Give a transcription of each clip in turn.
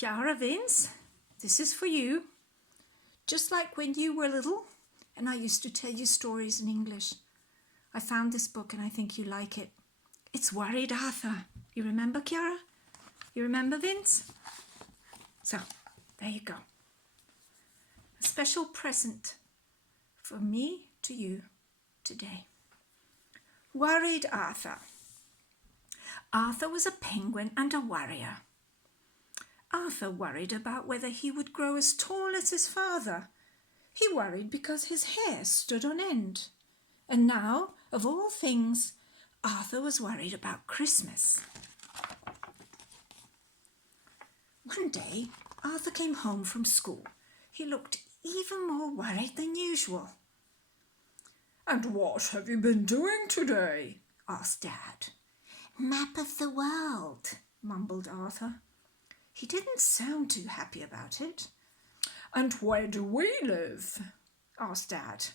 Chiara, Vince, this is for you. Just like when you were little and I used to tell you stories in English. I found this book and I think you like it. It's Worried Arthur. You remember, Chiara? You remember, Vince? So, there you go. A special present from me to you today. Worried Arthur. Arthur was a penguin and a worrier. Arthur worried about whether he would grow as tall as his father. He worried because his hair stood on end. And now, of all things, Arthur was worried about Christmas. One day, Arthur came home from school. He looked even more worried than usual. "And what have you been doing today?" asked Dad. "Map of the world," mumbled Arthur. He didn't sound too happy about it. "And where do we live?" asked Dad.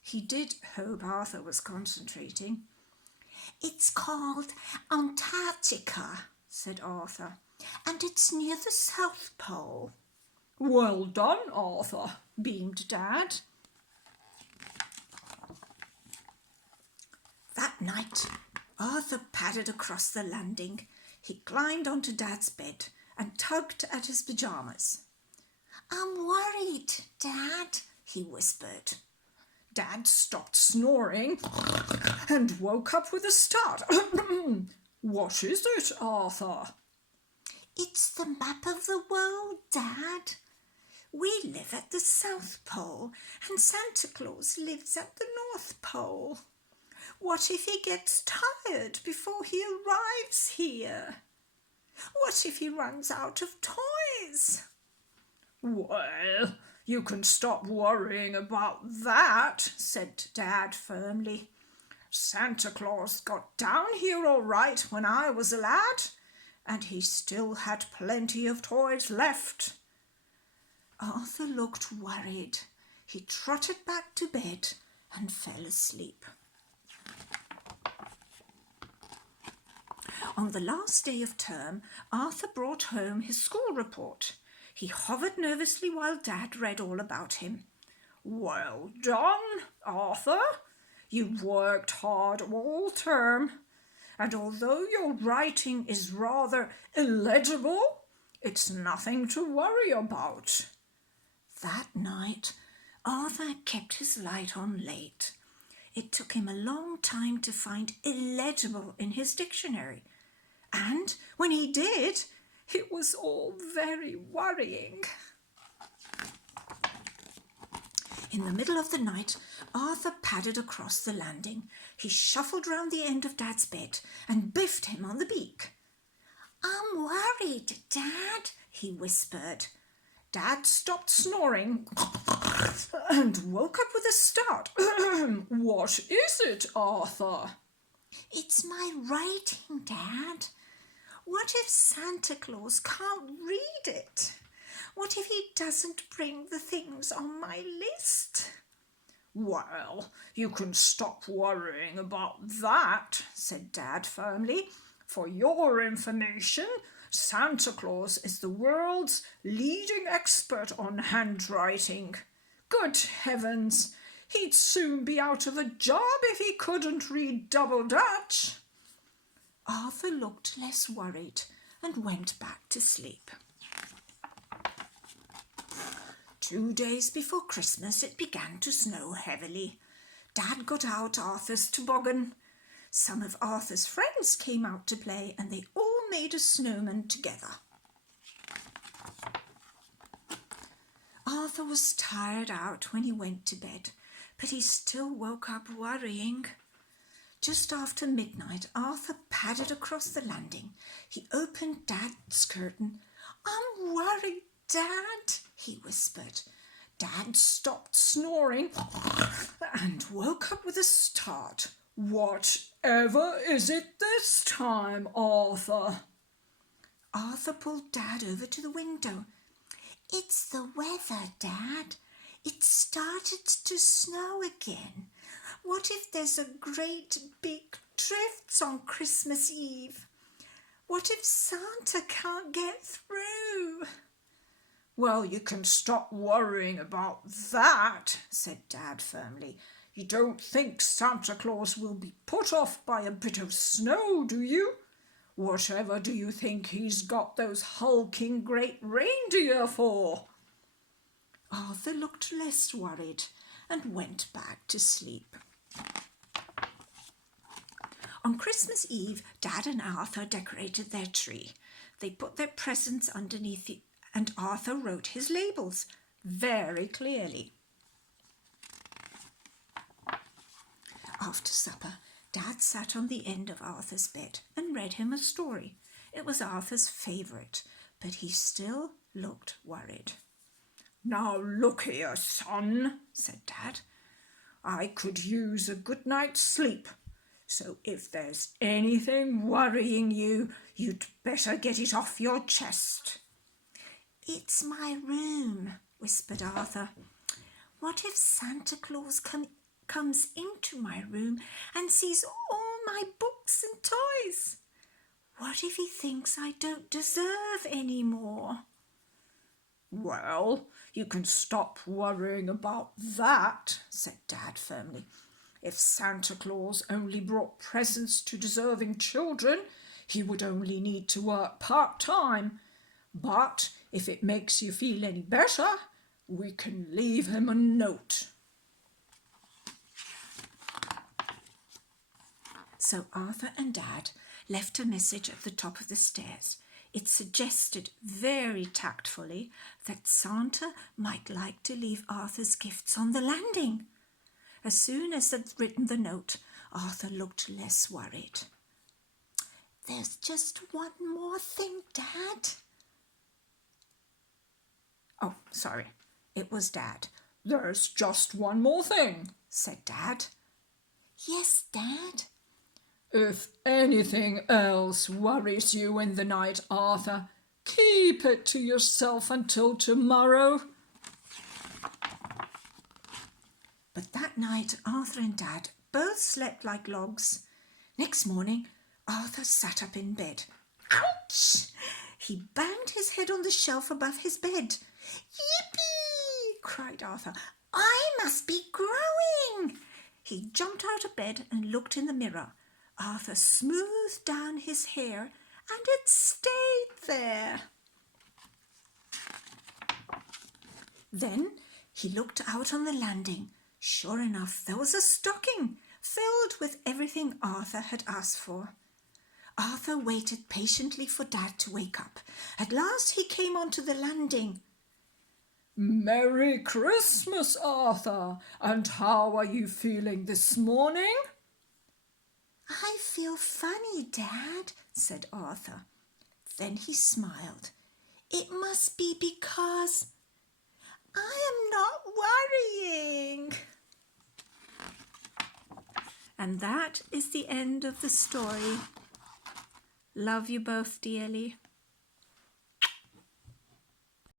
He did hope Arthur was concentrating. "It's called Antarctica," said Arthur, "and it's near the South Pole." "Well done, Arthur," beamed Dad. That night, Arthur padded across the landing. He climbed onto Dad's bed and tugged at his pyjamas. "I'm worried, Dad," he whispered. Dad stopped snoring and woke up with a start. "What is it, Arthur?" "It's the map of the world, Dad. We live at the South Pole and Santa Claus lives at the North Pole. What if he gets tired before he arrives here? What if he runs out of toys?" "Well, you can stop worrying about that," said Dad firmly. "Santa Claus got down here all right when I was a lad, and he still had plenty of toys left." Arthur looked worried. He trotted back to bed and fell asleep. On the last day of term, Arthur brought home his school report. He hovered nervously while Dad read all about him. "Well done, Arthur. You've worked hard all term, and although your writing is rather illegible, it's nothing to worry about." That night, Arthur kept his light on late. It took him a long time to find illegible in his dictionary. And when he did, it was all very worrying. In the middle of the night, Arthur padded across the landing. He shuffled round the end of Dad's bed and biffed him on the beak. "I'm worried, Dad," he whispered. Dad stopped snoring and woke up with a start. "What is it, Arthur?" "It's my writing, Dad. What if Santa Claus can't read it? What if he doesn't bring the things on my list?" "Well, you can stop worrying about that," said Dad firmly. "For your information, Santa Claus is the world's leading expert on handwriting. Good heavens, he'd soon be out of a job if he couldn't read double Dutch." Arthur looked less worried and went back to sleep. 2 days before Christmas, it began to snow heavily. Dad got out Arthur's toboggan. Some of Arthur's friends came out to play, and they all made a snowman together. Arthur was tired out when he went to bed, but he still woke up worrying. Just after midnight, Arthur padded across the landing. He opened Dad's curtain. "I'm worried, Dad," he whispered. Dad stopped snoring and woke up with a start. "Whatever is it this time, Arthur?" Arthur pulled Dad over to the window. "It's the weather, Dad. It started to snow again. What if there's a great big drift on Christmas Eve? What if Santa can't get through?" Well, you can stop worrying about that, said Dad firmly. You don't think Santa Claus will be put off by a bit of snow, do you? Whatever do you think he's got those hulking great reindeer for? Arthur looked less worried and went back to sleep. On Christmas Eve, Dad and Arthur decorated their tree. They put their presents underneath it, and Arthur wrote his labels very clearly. After supper, Dad sat on the end of Arthur's bed and read him a story. It was Arthur's favourite, but he still looked worried. Now look here, son, said Dad. I could use a good night's sleep. So if there's anything worrying you, you'd better get it off your chest. It's my room, whispered Arthur. What if Santa Claus comes into my room and sees all my books and toys? What if he thinks I don't deserve any more? Well, you can stop worrying about that, said Dad firmly. If Santa Claus only brought presents to deserving children, he would only need to work part-time. But if it makes you feel any better, we can leave him a note. So Arthur and Dad left a message at the top of the stairs. It suggested very tactfully that Santa might like to leave Arthur's gifts on the landing. As soon as they'd written the note, Arthur looked less worried. There's just one more thing, Dad. Oh, sorry, it was Dad. There's just one more thing, said Dad. Yes, Dad. If anything else worries you in the night, Arthur, keep it to yourself until tomorrow. But that night, Arthur and Dad both slept like logs. Next morning, Arthur sat up in bed. Ouch! He banged his head on the shelf above his bed. Yippee! Cried Arthur. I must be growing! He jumped out of bed and looked in the mirror. Arthur smoothed down his hair, and it stayed there. Then he looked out on the landing. Sure enough, there was a stocking filled with everything Arthur had asked for. Arthur waited patiently for Dad to wake up. At last he came onto the landing. Merry Christmas, Arthur, and how are you feeling this morning? I feel funny, Dad, said Arthur. Then he smiled. It must be because I am not worrying. And that is the end of the story. Love you both dearly.